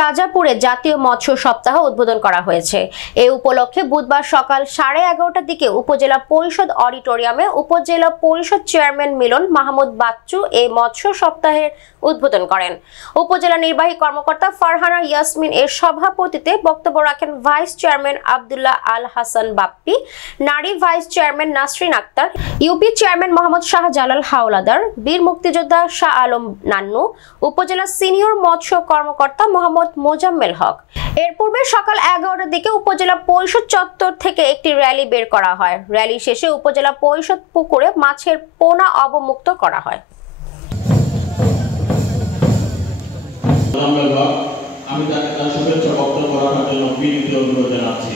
রাজাপুরে জাতীয় মৎস্য সপ্তাহ উদ্বোধন করা হয়েছে। এই উপলক্ষে বুধবার সকাল 11:30টার দিকে উপজেলা পরিষদ অডিটোরিয়ামে উপজেলা পরিষদ চেয়ারম্যান মিলন মাহমুদ বাচ্চু এই মৎস্য সপ্তাহের উদ্বোধন করেন। উপজেলা নির্বাহী কর্মকর্তা ফারহানা ইয়াসমিন এর সভাপতিত্বে বক্তব্য রাখেন ভাইস চেয়ারম্যান আব্দুল্লাহ আল হাসান বাপ্পি, নারী vice chairman Nasrin Akter, UP chairman Mohammad Shahjalal Howlader, বীর মুক্তিযোদ্ধা শাহ আলম নান্নু, উপজেলা সিনিয়র মৎস্য কর্মকর্তা মোহাম্মদ মোজাম্মেল হক। এর পূর্বে সকাল 11টার দিকে উপজেলা পরিষদ চত্বর থেকে একটি র্যালি বের করা হয়। র্যালি শেষে উপজেলা পরিষদ পুকুরে মাছের পোনা অবমুক্ত করা হয়। আমি তার শুভেচ্ছা বক্তব্য রাখার জন্য বিনীত অনুরোধ জানাচ্ছি।